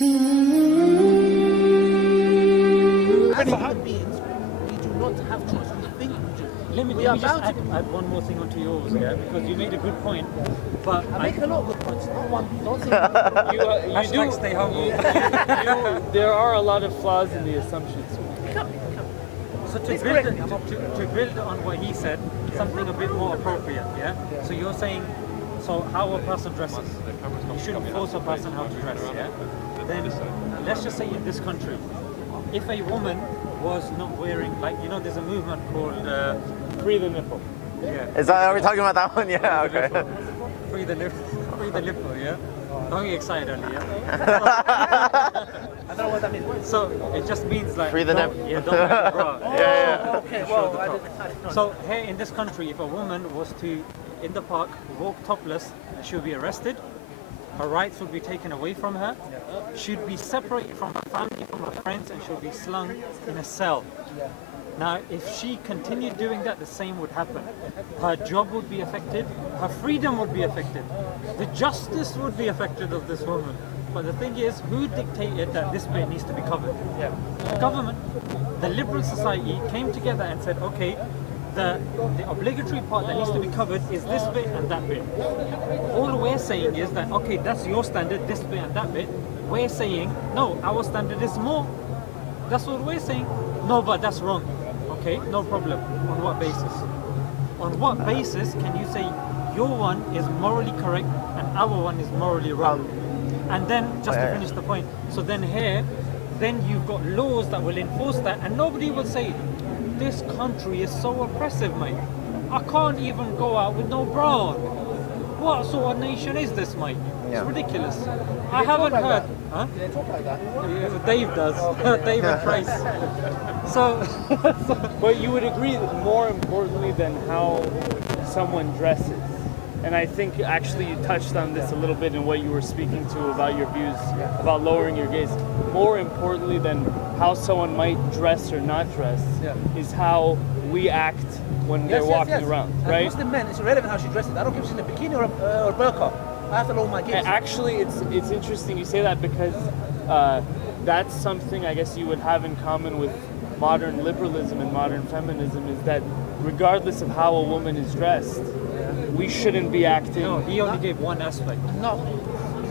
As human beings, we do not have choice. We think we do. Let me just add one more thing onto yours, yeah, because you made a good point. But I make a lot of good points, not one. Don't say you do stay humble. There are a lot of flaws in the assumptions. So to build on what he said, something a bit more appropriate, yeah? So you're saying, so how a person dresses, you shouldn't force a person how to dress, yeah? Then let's just say in this country, if a woman was not wearing, like, you know, there's a movement called Free the nipple. Yeah. Are we talking about that one? Yeah, okay. Free the nipple, yeah? Don't get excited on it, yeah? I don't know what that means. So it just means like, Free the nipple. Yeah, don't wear the bra. Yeah. Okay, well, I didn't know. So here in this country, if a woman was to, in the park, walk topless, she would be arrested. Her rights would be taken away from her. She'd be separated from her family, from her friends, and she'll be slung in a cell. Now, if she continued doing that, the same would happen. Her job would be affected, her freedom would be affected, the justice would be affected of this woman. But the thing is, who dictated that this bit needs to be covered? The government. The liberal society came together and said, okay, the obligatory part that needs to be covered is this bit and that bit. All we're saying is that, okay, that's your standard, this bit and that bit. We're saying, no, our standard is more. That's what we're saying. No, but that's wrong. Okay, no problem. On what basis? On what basis can you say your one is morally correct and our one is morally wrong? And then, just to finish the point, so then here, then you've got laws that will enforce that, and nobody will say, this country is so oppressive, mate. I can't even go out with no bra on. What sort of nation is this, mate? It's ridiculous. I haven't heard. Huh? They talk like that. Yeah, Dave does. David Price. So, But you would agree that more importantly than how someone dresses, and I think actually you touched on this a little bit in what you were speaking to about your views about lowering your gaze. More importantly than how someone might dress or not dress is how we act when they're walking around, right? Muslim men, it's irrelevant how she dresses. I don't care if she's in a bikini or a burqa. I have to lower my gaze. Actually, it's interesting you say that because that's something I guess you would have in common with modern liberalism and modern feminism is that regardless of how a woman is dressed, we shouldn't be acting. no, he only gave one aspect. No.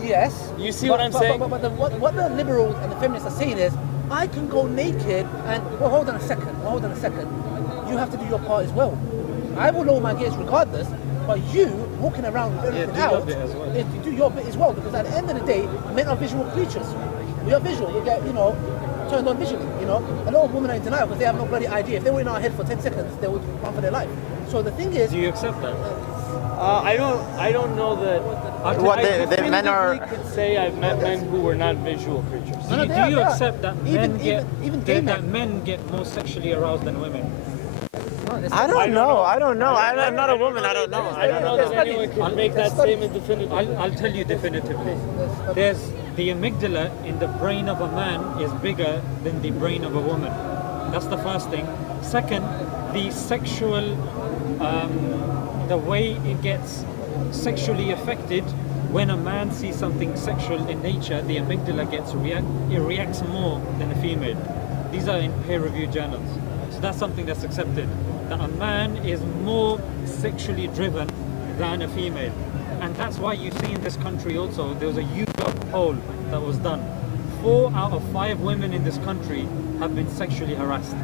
Yes. You see what I'm saying? But what the liberals and the feminists are saying is, I can go naked and, well, hold on a second. You have to do your part as well. I will lower my gaze regardless, but you walking around with everything do your out, bit as well. you do your bit as well, because at the end of the day, men are visual creatures. We are visual. We get, turned on visually, A lot of women are in denial because they have no bloody idea. If they were in our head for 10 seconds, they would run for their life. So the thing is... Do you accept that? I don't know that. What I the men are? could say I've met men who were not visual creatures. No, Do you they are. accept that Even gay men. men get more sexually aroused than women? I don't know. I'm not a woman. I don't know. I don't know that anyone can make that statement definitively. I'll tell you definitively. There's the amygdala in the brain of a man is bigger than the brain of a woman. That's the first thing. Second, the sexual, the way it gets sexually affected when a man sees something sexual in nature, the amygdala it reacts more than a female. These are in peer-reviewed journals. So that's something that's accepted. That a man is more sexually driven than a female. And that's why you see in this country also, there was a YouGov poll that was done. 4 out of 5 women in this country have been sexually harassed.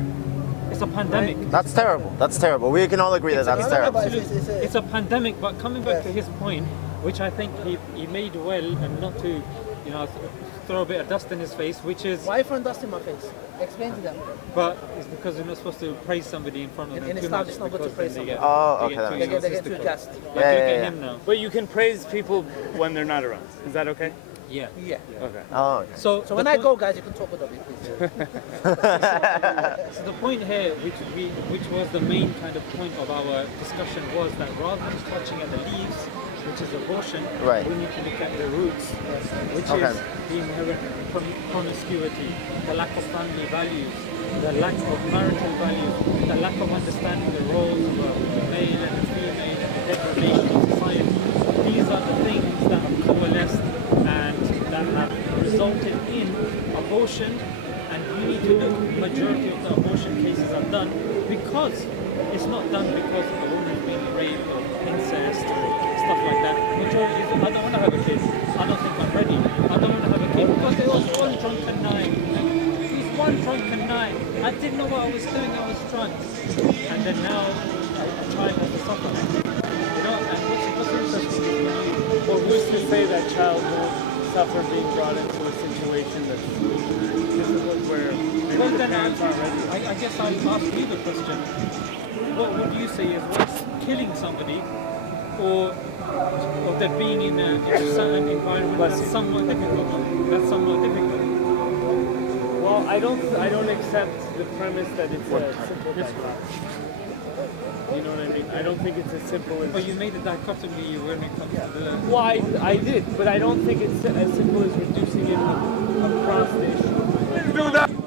It's a pandemic. That's terrible. We can all agree that that's terrible. It's a pandemic, but coming back to his point, which I think he made well, and not to, throw a bit of dust in his face, which is... Why throwing dust in my face? Explain to them. But it's because you're not supposed to praise somebody in front of them too much. It's not good to praise somebody. They get too gassed. Get him now. But you can praise people when they're not around. Is that okay? Yeah. Okay. Oh, okay. So when I go, guys, you can talk with me, please. So the point here, which was the main kind of point of our discussion, was that rather than touching at the leaves, which is abortion, Right. we need to look at the roots, which is the inherent promiscuity, the lack of family values, the lack of marital values, the lack of understanding the roles of a male and a female and the degradation of society. These are the things that have coalesced and that have resulted in abortion, and you need to know majority of the abortion cases are done because it's not done because the woman's being raped or incest or stuff like that. Majority is, I don't want to have a kid. I don't think I'm ready. I don't want to have a kid because there was one drunken night. He's one drunken night. I didn't know what I was doing. I was drunk, and then now a child has to suffer. You know, and what's interesting is when you, Well, who's to say that child won't suffer being brought into a situation that's difficult where maybe well, the then parents aren't ready? I guess I'll ask you the question. What do you say is what's killing somebody, or that being in a certain environment that's somewhat difficult? That's somewhat difficult. Well, I don't accept the premise that it's a simple dichotomy. You know what I mean? I don't think it's as simple as. But you made a dichotomy when it comes to the. Well, I did, but I don't think it's as simple as reducing it across the issue.